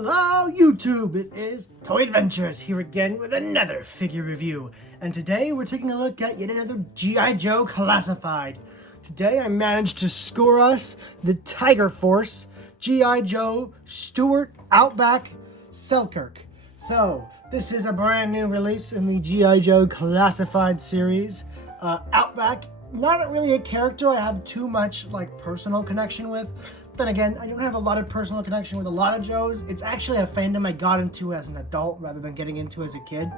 Hello YouTube, it is Toy Adventures here again with another figure review. And today we're taking a look at yet another G.I. Joe Classified. Today I managed to score us the Tiger Force G.I. Joe Stuart Outback Selkirk. So this is a brand new release in the G.I. Joe Classified series. Outback, not really a character I have too much personal connection with. Then again, I don't have a lot of personal connection with a lot of Joes. It's actually a fandom I got into as an adult rather than getting into as a kid.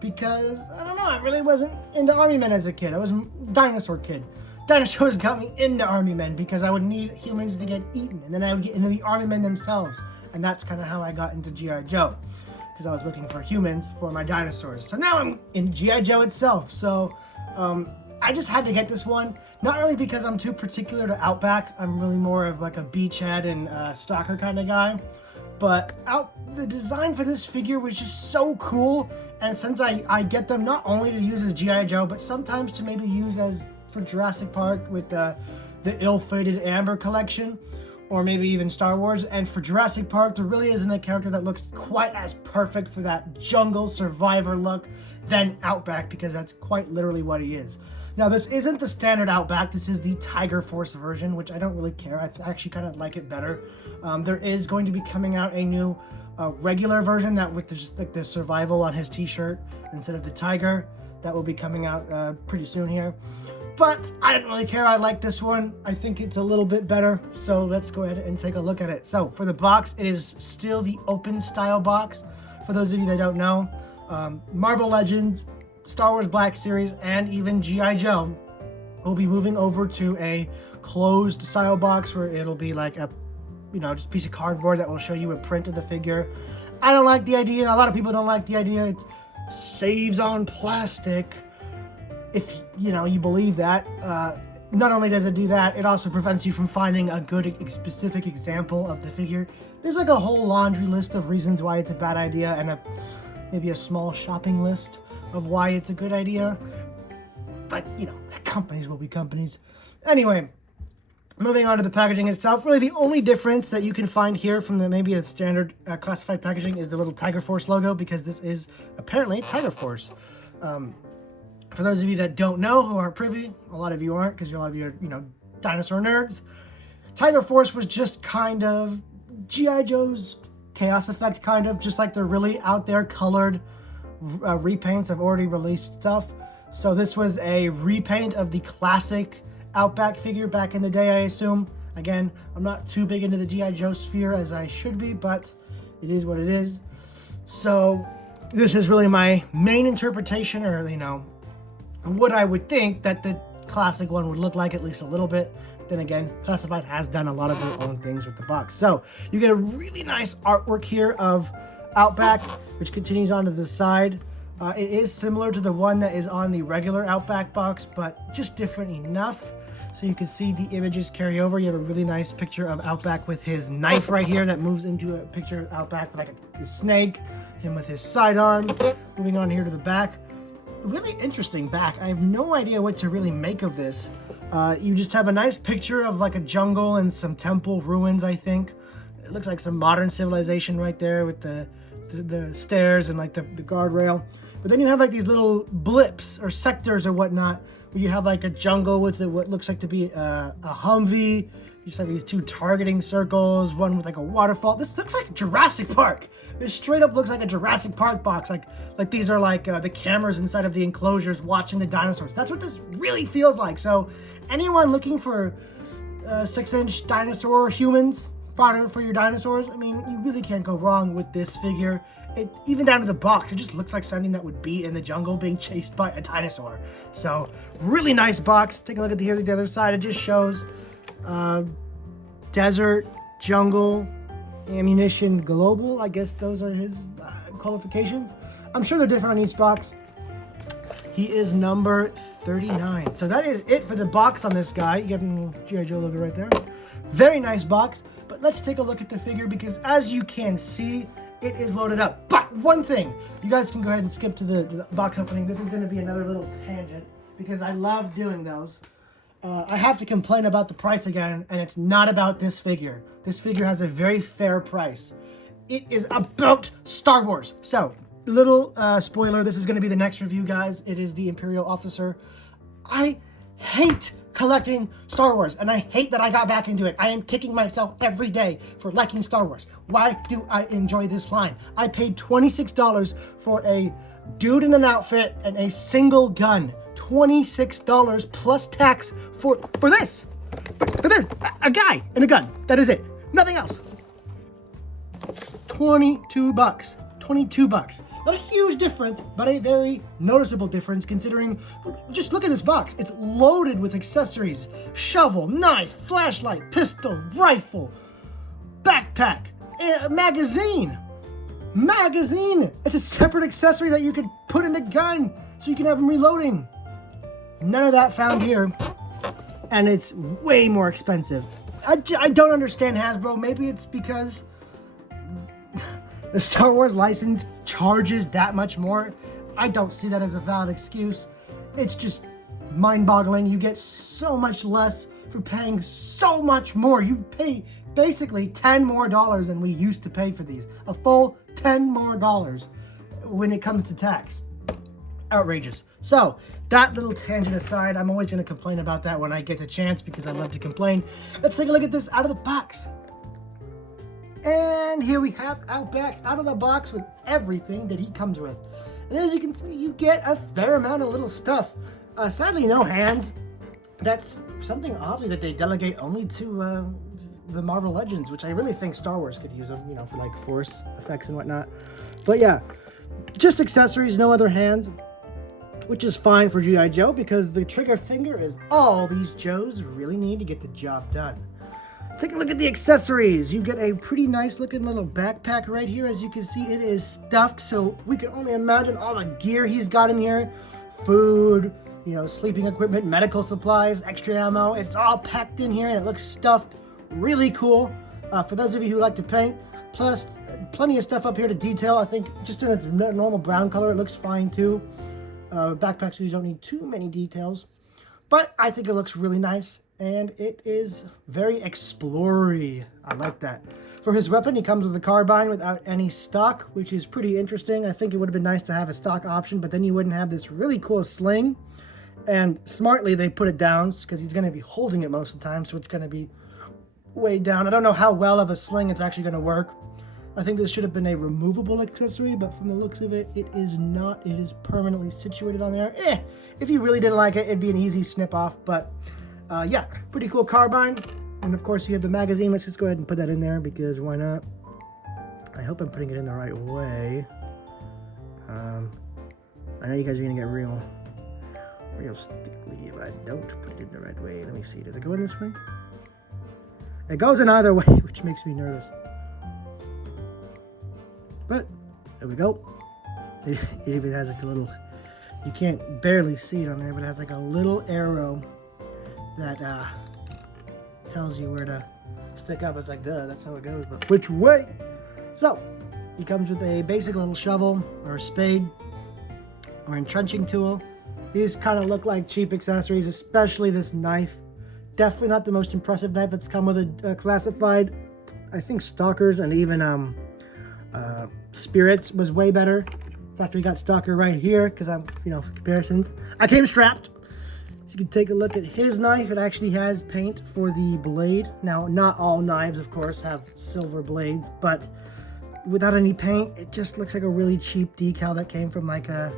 Because, I don't know, I really wasn't into Army Men as a kid. I was a dinosaur kid. Dinosaurs got me into Army Men because I would need humans to get eaten. And then I would get into the Army Men themselves. And that's kind of how I got into G.I. Joe. Because I was looking for humans for my dinosaurs. So now I'm in G.I. Joe itself. So, I just had to get this one, not really because I'm too particular to Outback. I'm really more of like a beachhead and stalker kind of guy. But the design for this figure was just so cool. And since I get them not only to use as G.I. Joe, but sometimes to maybe use as for Jurassic Park with the ill-fated Amber collection, or maybe even Star Wars. And for Jurassic Park, there really isn't a character that looks quite as perfect for that jungle survivor look than Outback, because that's quite literally what he is. Now, this isn't the standard Outback. This is the Tiger Force version, which I don't really care. I actually kind of like it better. There is going to be coming out a new regular version that with just like the survival on his t-shirt instead of the tiger. That will be coming out pretty soon here. But I didn't really care. I like this one. I think it's a little bit better. So let's go ahead and take a look at it. So for the box, it is still the open style box. For those of you that don't know, Marvel Legends, Star Wars Black Series, and even G.I. Joe will be moving over to a closed style box where it'll be like a, just a piece of cardboard that will show you a print of the figure. I don't like the idea. A lot of people don't like the idea. It saves on plastic. If, you believe that. Not only does it do that, it also prevents you from finding a good specific example of the figure. There's like a whole laundry list of reasons why it's a bad idea, and maybe a small shopping list of why it's a good idea. But, companies will be companies. Anyway, moving on to the packaging itself, really the only difference that you can find here from maybe a standard classified packaging is the little Tiger Force logo, because this is apparently Tiger Force. For those of you that don't know, who aren't privy, a lot of you aren't, because a lot of you are, dinosaur nerds. Tiger Force was just kind of G.I. Joe's Chaos Effect, kind of, just like the really out there colored repaints of already released stuff. So this was a repaint of the classic Outback figure back in the day, I assume. Again, I'm not too big into the G.I. Joe sphere as I should be, but it is what it is. So this is really my main interpretation, or, what I would think that the classic one would look like, at least a little bit. Then again, Classified has done a lot of their own things with the box. So you get a really nice artwork here of Outback, which continues onto the side. It is similar to the one that is on the regular Outback box, but just different enough. So you can see the images carry over. You have a really nice picture of Outback with his knife right here that moves into a picture of Outback with like a snake, him with his sidearm. Moving on here to the back. Really interesting back. I have no idea what to really make of this. You just have a nice picture of like a jungle and some temple ruins, I think. It looks like some modern civilization right there with the stairs and like the guardrail. But then you have like these little blips or sectors or whatnot, where you have like a jungle with what looks like to be a Humvee. You just have these two targeting circles, one with like a waterfall. This looks like Jurassic Park. This straight up looks like a Jurassic Park box. Like these are like the cameras inside of the enclosures watching the dinosaurs. That's what this really feels like. So anyone looking for 6-inch dinosaur humans, fodder for your dinosaurs, I mean, you really can't go wrong with this figure. Even down to the box, it just looks like something that would be in the jungle being chased by a dinosaur. So really nice box. Take a look at the other side. It just shows desert, jungle, ammunition, global. I guess those are his qualifications. I'm sure they're different on each box. He is number 39. So that is it for the box on this guy. You get the G.I. Joe logo right there. Very nice box. But let's take a look at the figure, because as you can see, it is loaded up. But one thing, you guys can go ahead and skip to the box opening. This is going to be another little tangent, because I love doing those. I have to complain about the price again, and it's not about this figure. This figure has a very fair price. it is about Star Wars. So, little spoiler, this is going to be the next review, guys. It is the Imperial Officer. I hate collecting Star Wars, and I hate that I got back into it. I am kicking myself every day for liking Star Wars. Why do I enjoy this line? I paid $26 for a dude in an outfit and a single gun. $26 plus tax for this. For this, a guy and a gun. That is it. Nothing else. 22 bucks. 22 bucks. Not a huge difference, but a very noticeable difference considering, just look at this box. It's loaded with accessories. Shovel, knife, flashlight, pistol, rifle, backpack, magazine. Magazine! It's a separate accessory that you could put in the gun so you can have them reloading. None of that found here, and it's way more expensive. I don't understand Hasbro. Maybe it's because the Star Wars license charges that much more. I don't see that as a valid excuse. It's just mind-boggling. You get so much less for paying so much more. You pay basically $10 more than we used to pay for these. A full $10 more when it comes to tax. Outrageous. So, that little tangent aside, I'm always going to complain about that when I get the chance because I love to complain. Let's take a look at this out of the box. And here we have Outback out of the box with everything that he comes with. And as you can see, you get a fair amount of little stuff. Sadly, no hands. That's something oddly that they delegate only to the Marvel Legends, which I really think Star Wars could use them, you know, for like force effects and whatnot. But yeah, just accessories, no other hands, which is fine for G.I. Joe because the trigger finger is all these Joes really need to get the job done. Take a look at the accessories. You get a pretty nice looking little backpack right here. As you can see, it is stuffed, so we can only imagine all the gear he's got in here. Food, you know, sleeping equipment, medical supplies, extra ammo. It's all packed in here and it looks stuffed. Really cool. For those of you who like to paint, plus plenty of stuff up here to detail. I think just in its normal brown color, it looks fine too. Backpacks, you don't need too many details, but I think it looks really nice. And it is very explory. I like that. For his weapon, he comes with a carbine without any stock, which is pretty interesting. I think it would have been nice to have a stock option, but then you wouldn't have this really cool sling. And smartly, they put it down because he's going to be holding it most of the time, so it's going to be way down. I don't know how well of a sling it's actually going to work. I think this should have been a removable accessory, but from the looks of it, it is not. It is permanently situated on there. If you really didn't like it, it'd be an easy snip off, but yeah, pretty cool carbine. And of course you have the magazine. Let's just go ahead and put that in there because why not? I hope I'm putting it in the right way. I know you guys are gonna get real stickly if I don't put it in the right way. Let me see, does it go in this way? It goes in either way, which makes me nervous. But there we go. It even has like a little, you can't barely see it on there, but it has like a little arrow that tells you where to stick up. It's like, duh, that's how it goes, but which way? So, he comes with a basic little shovel, or a spade, or entrenching tool. These kind of look like cheap accessories, especially this knife. Definitely not the most impressive knife that's come with a classified. I think Stalkers and even Spirits was way better. In fact, we got Stalker right here, because I'm, you know, for comparisons. I came strapped. You can take a look at his knife. It actually has paint for the blade. Now, not all knives, of course, have silver blades, but without any paint, it just looks like a really cheap decal that came from like a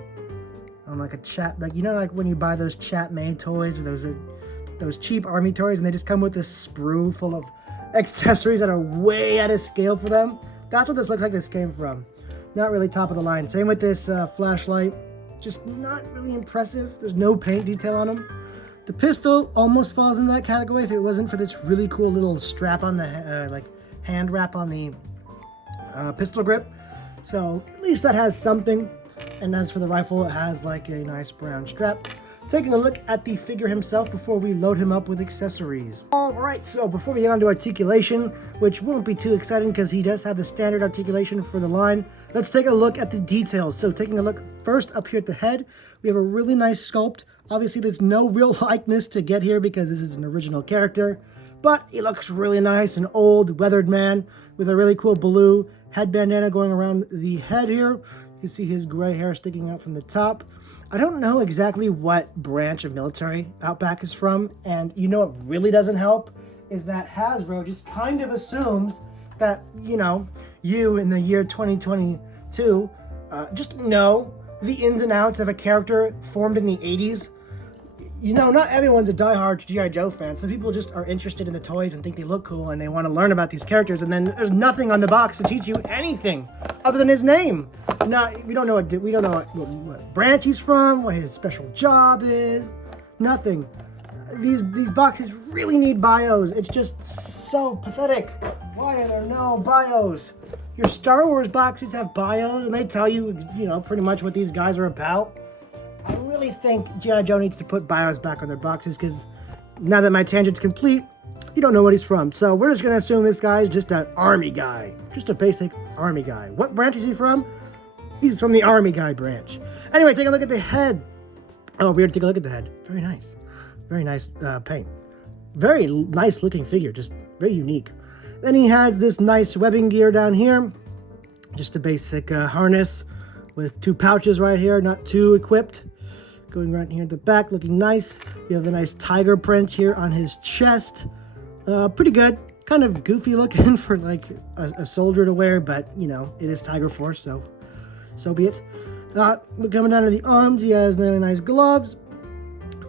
chat, like, you know, like when you buy those chat-made toys, or those cheap army toys, and they just come with this sprue full of accessories that are way out of scale for them. That's what this looks like this came from. Not really top of the line. Same with this flashlight. Just not really impressive. There's no paint detail on them. The pistol almost falls in that category if it wasn't for this really cool little strap on the, like hand wrap on the pistol grip. So at least that has something. And as for the rifle, it has like a nice brown strap. Taking a look at the figure himself before we load him up with accessories. Alright, so before we get on to articulation, which won't be too exciting because he does have the standard articulation for the line, let's take a look at the details. So taking a look first up here at the head, we have a really nice sculpt. Obviously there's no real likeness to get here because this is an original character, but he looks really nice, an old weathered man with a really cool blue head bandana going around the head here. You can see his gray hair sticking out from the top. I don't know exactly what branch of military Outback is from, and you know what really doesn't help is that Hasbro just kind of assumes that, you know, you in the year 2022 just know the ins and outs of a character formed in the 80s. You know, not everyone's a diehard G.I. Joe fan. Some people just are interested in the toys and think they look cool and they want to learn about these characters, and then there's nothing on the box to teach you anything other than his name. We don't know what branch he's from, what his special job is, nothing. These boxes really need bios. It's just so pathetic. Why are there no bios? Your Star Wars boxes have bios and they tell you, you know, pretty much what these guys are about. I really think G.I. Joe needs to put bios back on their boxes, because now that my tangent's complete, you don't know what he's from. So we're just going to assume this guy is just an army guy. Just a basic army guy. What branch is he from? He's from the army guy branch. Anyway, take a look at the head. Oh, weird. Take a look at the head. Very nice. Very nice paint. Very nice looking figure. Just very unique. Then he has this nice webbing gear down here. Just a basic harness with 2 pouches right here. Not too equipped. Going right here at the back, looking nice. You have a nice tiger print here on his chest. Pretty good. Kind of goofy looking for like a soldier to wear, but you know, it is Tiger Force, so be it. Coming down to the arms, he has really nice gloves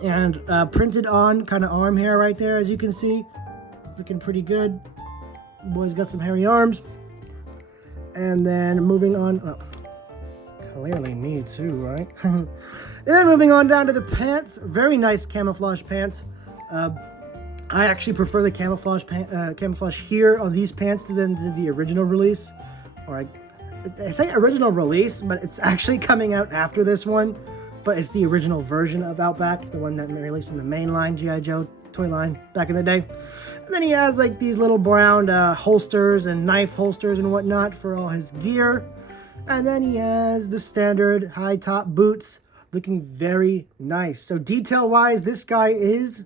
and printed on kind of arm hair right there, as you can see. Looking pretty good. Boy's got some hairy arms. And then moving on, well, clearly me too, right? And then moving on down to the pants. Very nice camouflage pants. I actually prefer the camouflage here on these pants than to the original release. Or I say original release, but it's actually coming out after this one. But it's the original version of Outback, the one that released in the mainline G.I. Joe toy line back in the day. And then he has like these little brown holsters and knife holsters and whatnot for all his gear. And then he has the standard high top boots, looking very nice. So detail wise, this guy is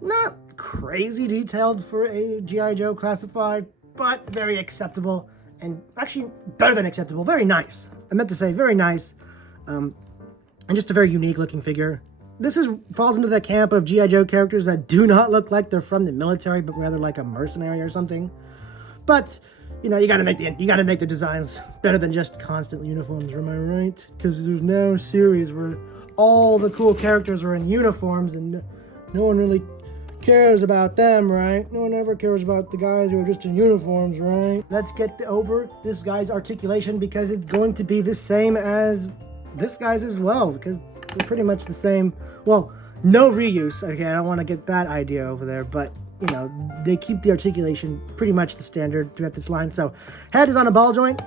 not crazy detailed for a G.I. Joe classified, but very acceptable, and actually better than acceptable. Very nice. I meant to say very nice, and just a very unique looking figure. This falls into the camp of G.I. Joe characters that do not look like they're from the military, but rather like a mercenary or something. But you know, you gotta make the designs better than just constant uniforms, am I right? Because there's no series where all the cool characters are in uniforms and no one really cares about them, right? No one ever cares about the guys who are just in uniforms, right? Let's get over this guy's articulation, because it's going to be the same as this guy's as well, because they're pretty much the same. Well, no reuse. Okay, I don't want to get that idea over there, but you know, they keep the articulation pretty much the standard throughout this line. So head is on a ball joint.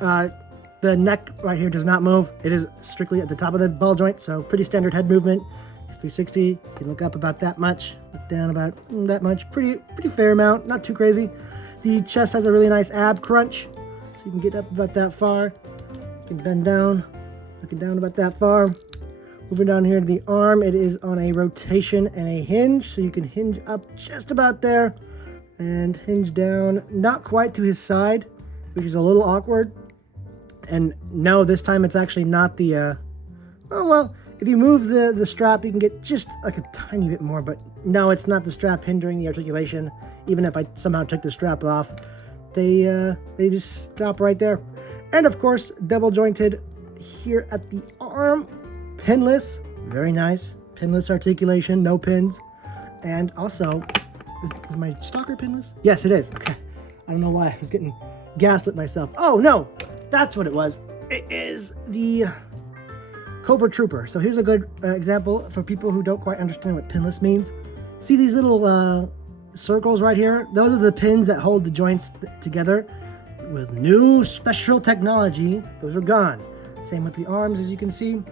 The neck right here does not move. It is strictly at the top of the ball joint, so pretty standard head movement. 360. You can look up about that much, look down about that much. Pretty fair amount, not too crazy. The chest has a really nice ab crunch, so you can get up about that far. You can bend down, looking down about that far. Moving down here to the arm, it is on a rotation and a hinge, so you can hinge up just about there and hinge down, not quite to his side, which is a little awkward. And no, this time it's actually not the, oh well, if you move the strap, you can get just like a tiny bit more, but no, it's not the strap hindering the articulation. Even if I somehow took the strap off, they just stop right there. And of course, double jointed here at the arm. Pinless, very nice. Pinless articulation, no pins. And also, is my stalker pinless? Yes, it is. Okay. I don't know why I was getting gaslit myself. Oh, no, that's what it was. It is the Cobra Trooper. So here's a good example for people who don't quite understand what pinless means. See these little circles right here? Those are the pins that hold the joints together. With new special technology, those are gone. Same with the arms, as you can see.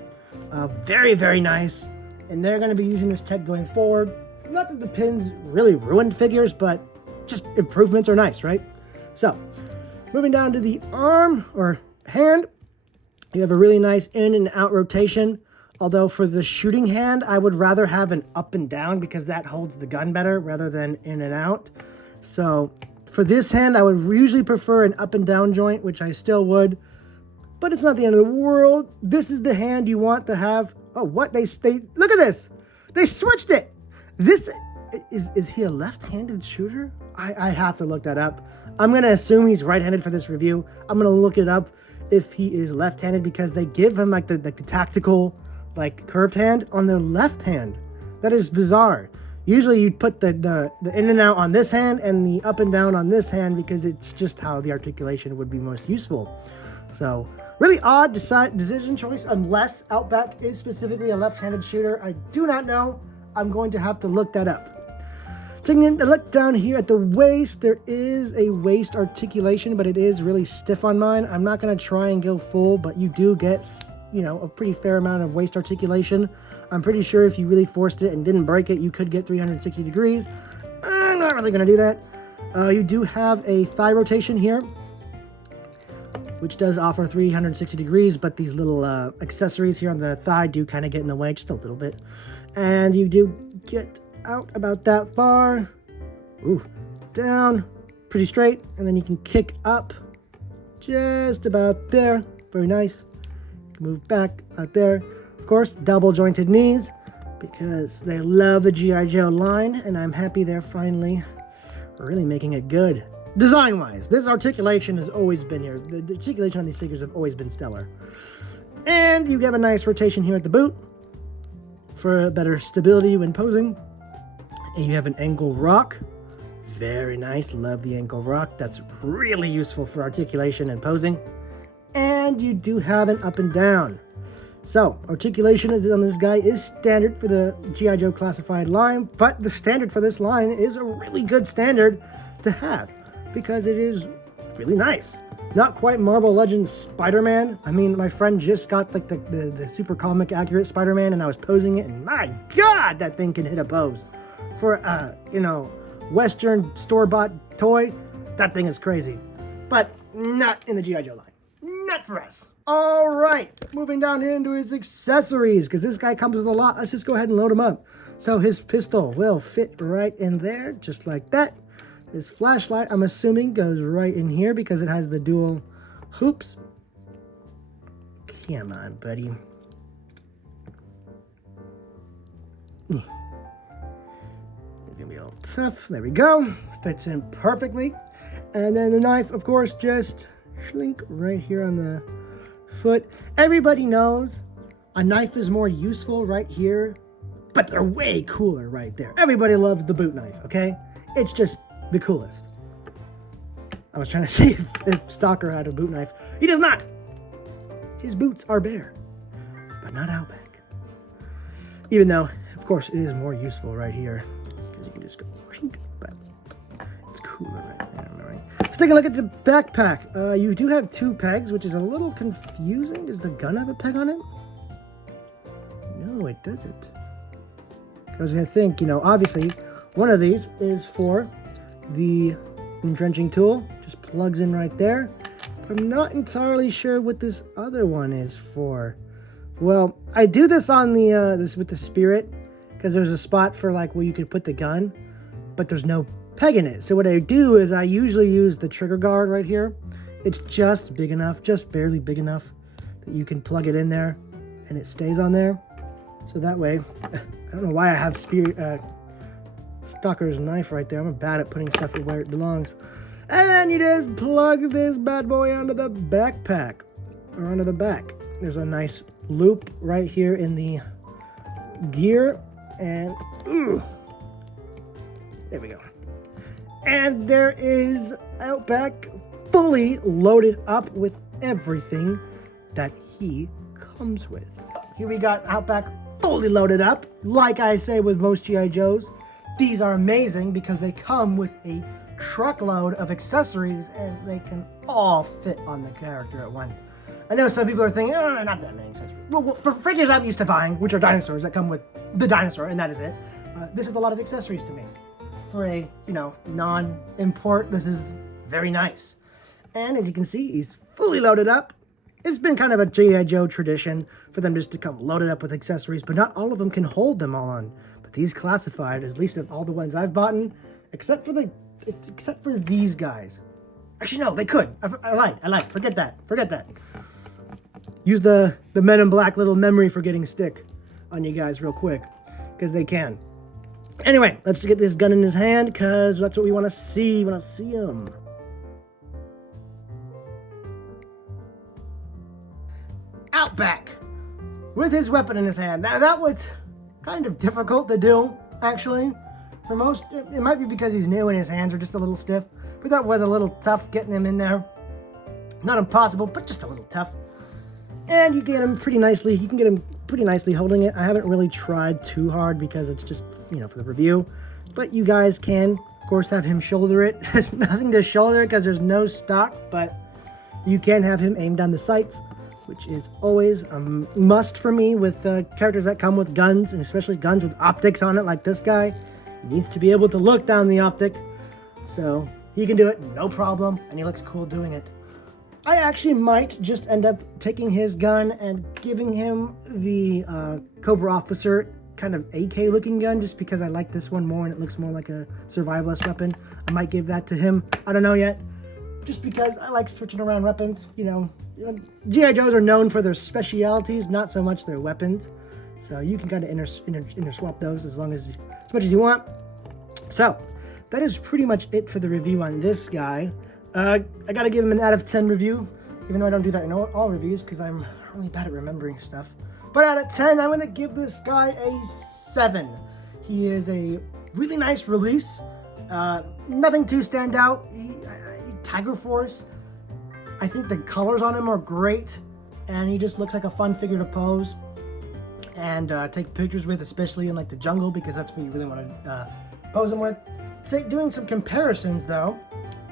Very, very nice. And they're going to be using this tech going forward. Not that the pins really ruined figures, but just improvements are nice, right? So, moving down to the arm or hand, you have a really nice in and out rotation. Although for the shooting hand, I would rather have an up and down because that holds the gun better rather than in and out. So For this hand, I would usually prefer an up and down joint, which I still would, but it's not the end of the world. This is the hand you want to have. Oh, what? They look at this. They switched it. This is he a left-handed shooter? I have to look that up. I'm going to assume he's right-handed for this review. I'm going to look it up if he is left-handed because they give him like the tactical, like curved hand on their left hand. That is bizarre. Usually you'd put the in and out on this hand and the up and down on this hand because it's just how the articulation would be most useful. So really odd decision choice unless Outback is specifically a left-handed shooter. I do not know. I'm going to have to look that up. Taking a look down here at the waist, there is a waist articulation, but it is really stiff on mine. I'm not going to try and go full, but you do get, you know, a pretty fair amount of waist articulation. I'm pretty sure if you really forced it and didn't break it, you could get 360 degrees. I'm not really going to do that. You do have a thigh rotation here, which does offer 360 degrees, but these little accessories here on the thigh do kind of get in the way just a little bit. And you do get out about that far. Ooh, down, pretty straight, and then you can kick up just about there. Very nice. You can move back out there. Of course, double jointed knees because they love the G.I. Joe line, and I'm happy they're finally really making it good. Design-wise, this articulation has always been here. The articulation on these figures have always been stellar. And you have a nice rotation here at the boot for better stability when posing. And you have an ankle rock. Very nice. Love the ankle rock. That's really useful for articulation and posing. And you do have an up and down. So, articulation on this guy is standard for the G.I. Joe classified line, but the standard for this line is a really good standard to have because it is really nice. Not quite Marvel Legends Spider-Man. I mean, my friend just got like the super comic accurate Spider-Man and I was posing it, and my God, that thing can hit a pose. For you know, Western store-bought toy, that thing is crazy. But not in the G.I. Joe line. Not for us. All right, moving down into his accessories, because this guy comes with a lot. Let's just go ahead and load him up. So his pistol will fit right in there, just like that. His flashlight, I'm assuming, goes right in here because it has the dual hoops. Come on, buddy. It's gonna be a little tough. There we go. Fits in perfectly. And then the knife, of course, just shrink right here on the foot. Everybody knows a knife is more useful right here, but they're way cooler right there. Everybody loves the boot knife, okay? It's just the coolest. I was trying to see if Stalker had a boot knife. He does not. His boots are bare, but not Outback. Even though, of course, it is more useful right here because you can just go, but it's cooler right there, all right? Let's take a look at the backpack. You do have two pegs, which is a little confusing. Does the gun have a peg on it? No, it doesn't. I was gonna think, you know, obviously one of these is for the entrenching tool, just plugs in right there. But I'm not entirely sure what this other one is for. Well, I do this on the this with the Spirit because there's a spot for like where you could put the gun, but there's no peg in it. So what I do is I usually use the trigger guard right here. It's just big enough, just barely big enough that you can plug it in there and it stays on there. So that way, I don't know why I have Stalker's knife right there. I'm bad at putting stuff where it belongs. And then you just plug this bad boy onto the backpack or onto the back. There's a nice loop right here in the gear, and there we go. And there is Outback fully loaded up with everything that he comes with. Here we got Outback fully loaded up. Like I say with most G.I. Joes, these are amazing because they come with a truckload of accessories and they can all fit on the character at once. I know some people are thinking, oh, not that many accessories. Well, for figures I'm used to buying, which are dinosaurs that come with the dinosaur, and that is it, this is a lot of accessories to me. For a, you know, non-import, this is very nice. And as you can see, he's fully loaded up. It's been kind of a G.I. Joe tradition for them just to come loaded up with accessories, but not all of them can hold them all on. But these classified, at least of all the ones I've bought, except for the except for these guys. Actually, no, they could. I lied. Forget that. Use the Men in Black little memory forgetting stick on you guys real quick, because they can. Anyway, let's get this gun in his hand, because that's what we want to see. We want to see him. Outback with his weapon in his hand. Now, that was kind of difficult to do, actually. For most, it might be because he's new and his hands are just a little stiff, but that was a little tough getting him in there. Not impossible, but just a little tough. And you get him pretty nicely. You can get him pretty nicely holding it. I haven't really tried too hard because it's just, you know, for the review. But you guys can, of course, have him shoulder it. There's nothing to shoulder because there's no stock, but you can have him aim down the sights, which is always a must for me with characters that come with guns, and especially guns with optics on it like this guy. He needs to be able to look down the optic, so he can do it, no problem, and he looks cool doing it. I actually might just end up taking his gun and giving him the Cobra Officer kind of AK looking gun, just because I like this one more and it looks more like a survivalist weapon. I might give that to him. I don't know yet. Just because I like switching around weapons. You know, G.I. Joes are known for their specialities, not so much their weapons. So you can kind of interswap those as much as you want. So that is pretty much it for the review on this guy. I gotta give him an out of 10 review, even though I don't do that in all reviews because I'm really bad at remembering stuff. But out of 10, I'm gonna give this guy a 7. He is a really nice release. Nothing too stand out. Tiger Force. I think the colors on him are great, and he just looks like a fun figure to pose and take pictures with, especially in like the jungle, because that's what you really want to pose him with. Doing some comparisons though.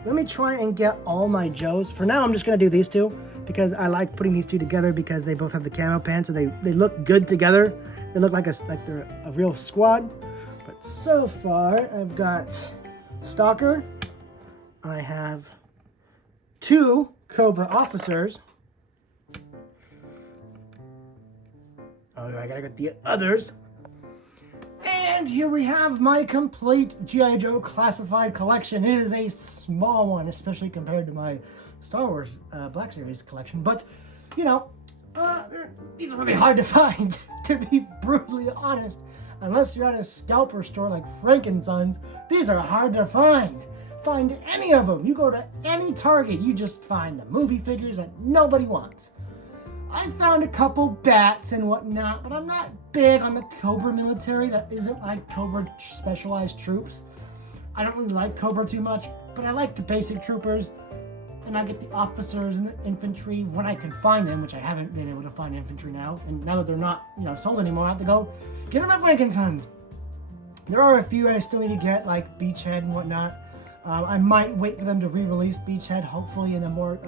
Let me try and get all my Joes. For now, I'm just going to do these two because I like putting these two together because they both have the camo pants, so they look good together. They look like they're a real squad. But so far, I've got Stalker. I have 2 Cobra Officers. Oh, I gotta get the others. And here we have my complete G.I. Joe classified collection. It is a small one, especially compared to my Star Wars Black Series collection. But, you know, these are really hard to find, to be brutally honest. Unless you're at a scalper store like Frankensons, these are hard to find. Find any of them. You go to any Target, you just find the movie figures that nobody wants. I found a couple bats and whatnot, but I'm not big on the Cobra military that isn't like Cobra specialized troops. I don't really like Cobra too much, but I like the basic troopers, and I get the officers and the infantry when I can find them, which I haven't been able to find infantry now, and now that they're not, sold anymore, I have to go get them at Frankensons. There are a few I still need to get, like Beachhead and whatnot. I might wait for them to re-release Beachhead, hopefully in a more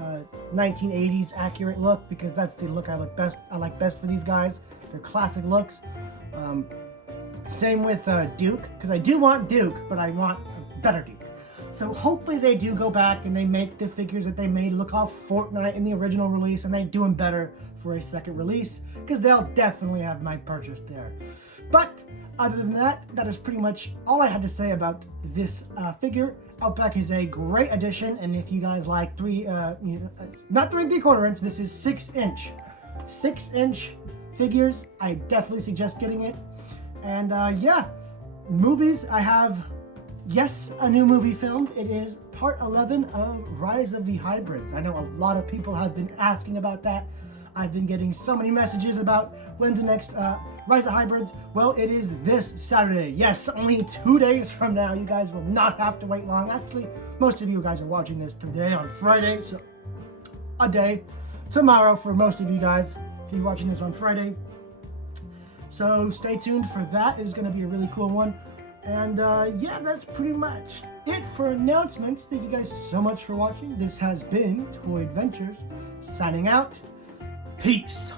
1980s accurate look, because that's the look I like best for these guys. They're classic looks. Same with Duke, because I do want Duke, but I want a better Duke. So hopefully they do go back and they make the figures that they made look all Fortnite in the original release, and they do them better for a second release, because they'll definitely have my purchase there. But other than that, that is pretty much all I had to say about this figure. Outback is a great addition, and if you guys like not 3 3/4 inch, this is 6-inch. 6-inch figures, I definitely suggest getting it. And yeah, movies, I have, yes, a new movie filmed. It is part 11 of Rise of the Hybrids. I know a lot of people have been asking about that. I've been getting so many messages about when's the next Rise of Hybrids. Well, it is this Saturday. Yes, only 2 days from now. You guys will not have to wait long. Actually, most of you guys are watching this today on Friday, so a day tomorrow for most of you guys if you're watching this on Friday. So stay tuned for that. It is going to be a really cool one. And yeah, that's pretty much it for announcements. Thank you guys so much for watching. This has been Toy Adventures, signing out. Peace.